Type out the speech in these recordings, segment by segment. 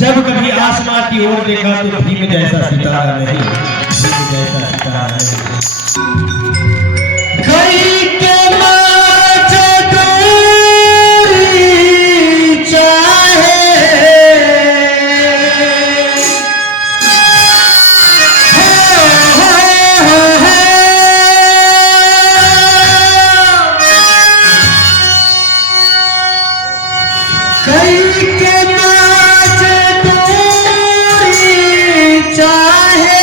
जब कभी आसमां की ओर देखा तो भीम जैसा सितारा नहीं, भीम जैसा सितारा नहीं। कई के माचे दूरी चाहे, कई के माचे दूरी चाहे,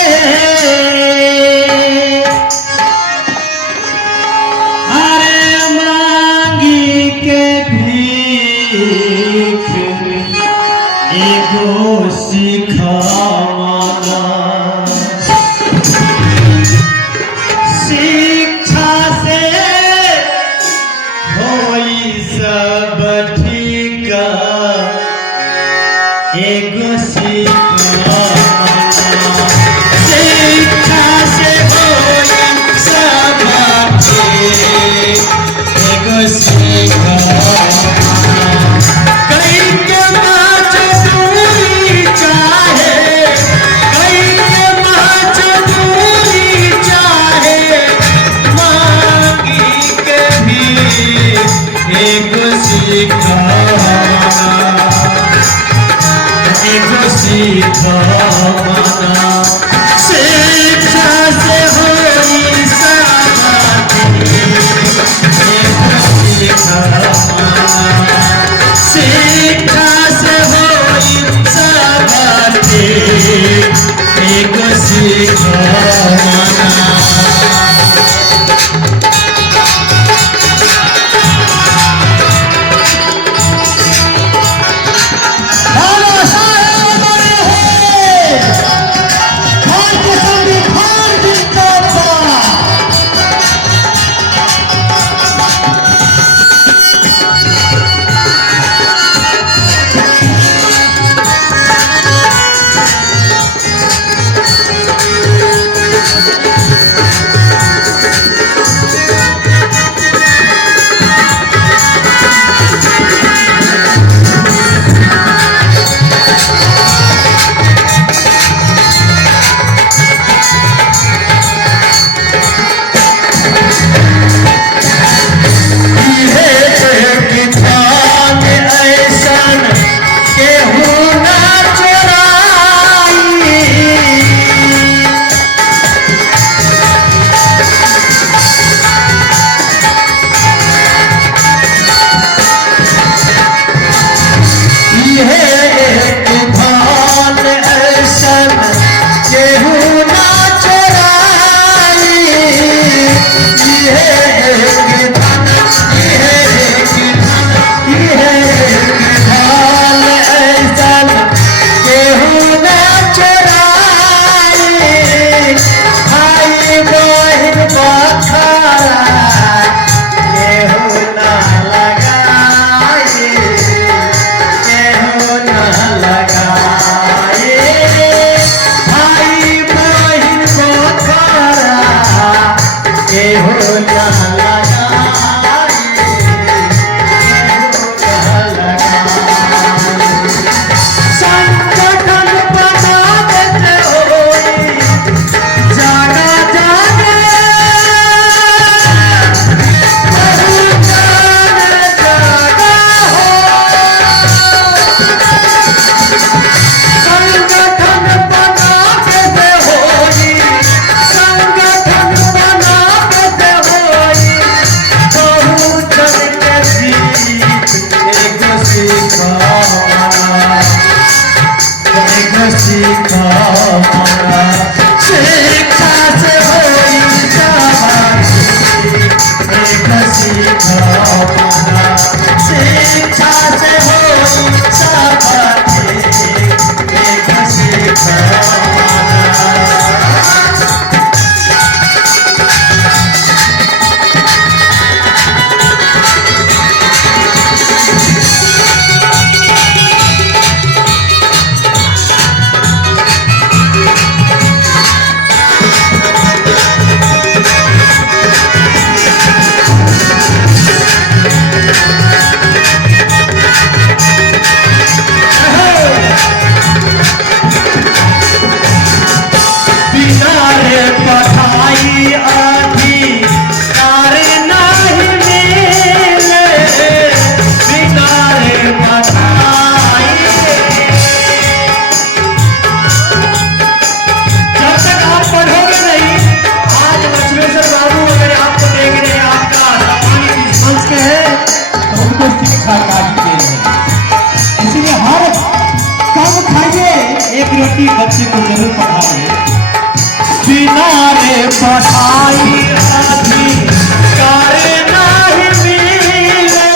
पढ़ाई अधिकार नहीं मिले।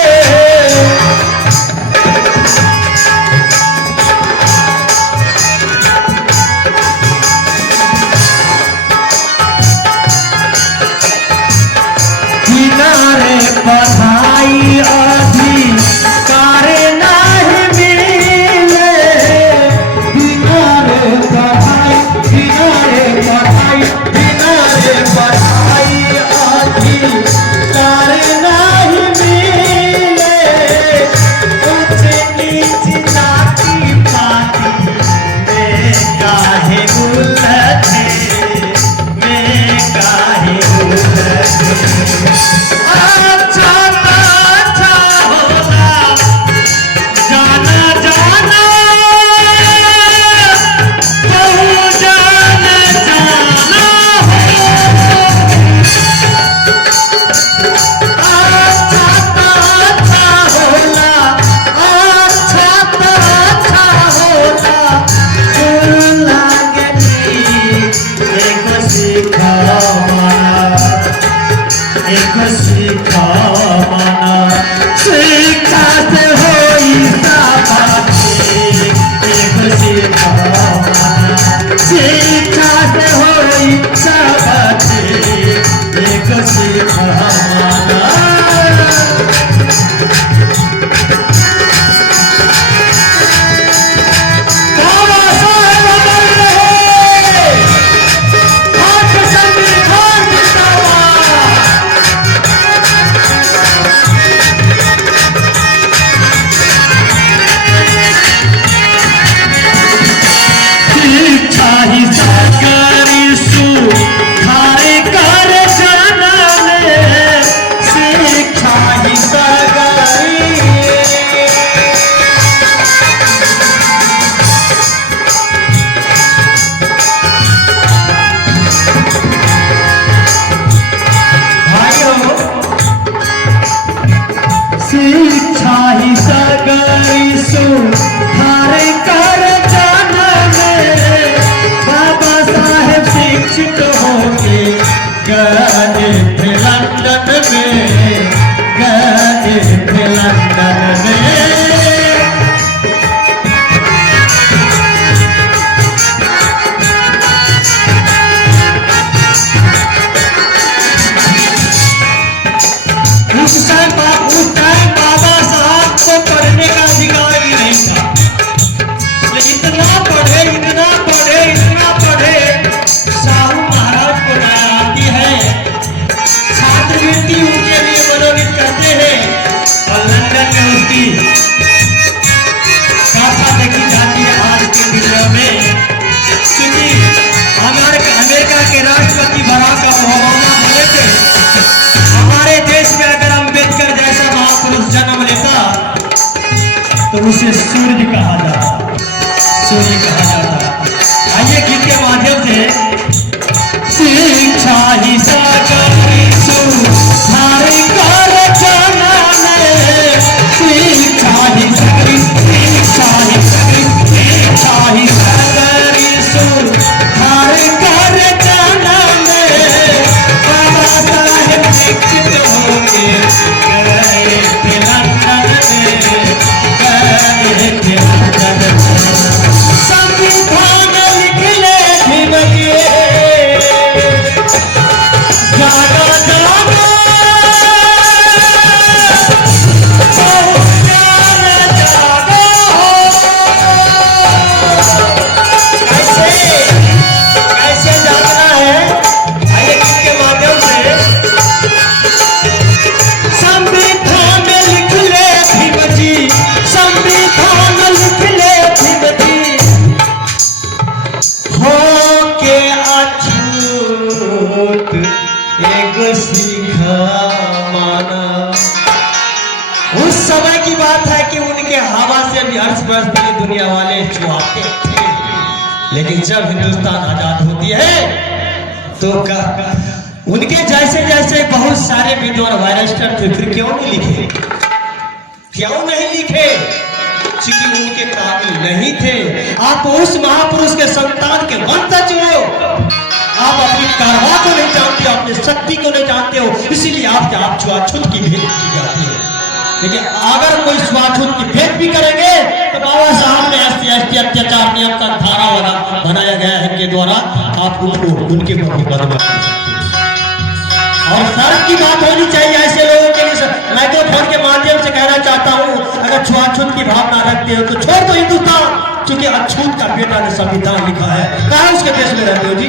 किनारे पढ़ाई अधिकार नहीं मिले। किनारे पढ़ाई अधिकार नहीं मिले। ऊंच नीच जाति पाति में काहे उलझे, में काहे उलझे। अच्छा अच्छा होगा जाना जाना, बहु जाना जाना हो। अच्छा अच्छा होला, अच्छा अच्छा होला। गुरु लागनी एक शिखा माना, शिखा से होई साबाती। एक शिखा माना, शिखा से होई साबाती। एक शिखा माना। शिक्षा ही सगरी सुधार कर जनम। बाबा साहेब शिक्षित होके गए थे लंदन में, गए थे लंदन में। उस टाइम बाबा साहब को पढ़ने का अधिकार ही नहीं था। इतना पढ़े, इतना पढ़े, इतना पढ़े, साहू महाराज को दया आती है। छात्रवृत्ति उनके लिए मनोनीत करते हैं और लंदन में उसकी गाथा देखी जाती है आज के दुनिया में। क्योंकि अमेरिका के राष्ट्रपति बराक ओबामा बोले थे, हमारे देश में अगर अम्बेडकर जैसा महापुरुष जन्म लेता तो उसे सूर्य कहा जाता, सूर्य कहा जाता। आइए गीत के माध्यम से शिक्षा ही सगरी सुधार कर जनम। शिक्षा ही सगरी, शिक्षा ही सगरी, शिक्षा ही सगरी सुधार कर जनम। बाबा साहेब शिक्षित होके गए थे लंदन में, गए थे लंदन में। संविधान लिख ले भीमजी, जाना जाना, बहु जाना जाना हो। कैसे जाना है? आइए गीत के माध्यम से संविधान लिख ले भीमजी, संविधान लिख ले भीमजी। हो के अछूत एक शिखा माना। उस समय की बात है कि उनके हवा से भी अर्श बरसती दुनिया वाले चुहाते थे। लेकिन जब हिंदुस्तान आजाद होती है तो उनके जैसे जैसे बहुत सारे विद्वान बैरिस्टर थे, फिर क्यों नहीं लिखे? क्यों नहीं लिखे? क्योंकि उनके काबिल नहीं थे। आप उस महापुरुष के संतान के वंशज हो, आप अपनी कारवा को नहीं जानते हो, अपनी शक्ति को नहीं जानते हो, इसीलिए आप छुआछूत की भेंट की जाती है। लेकिन अगर कोई छुआछूत की भेंट भी करेंगे तो बाबा साहब ने SC/ST अत्याचार नियम का धारा बनाया गया है के द्वारा आप उनके ऊपर मुकदमा कर सकते हैं। और शर्त की बात होनी चाहिए ऐसे लोगों के लिए। माइक्रोफोन के माध्यम से कहना चाहता हूँ, अगर छुआछूत की भावना रखते हो तो छोड़ दो हिंदुस्तान, क्योंकि अछूत का बेटा ने संविधान लिखा है। कहाँ उसके देश में रहते हो जी?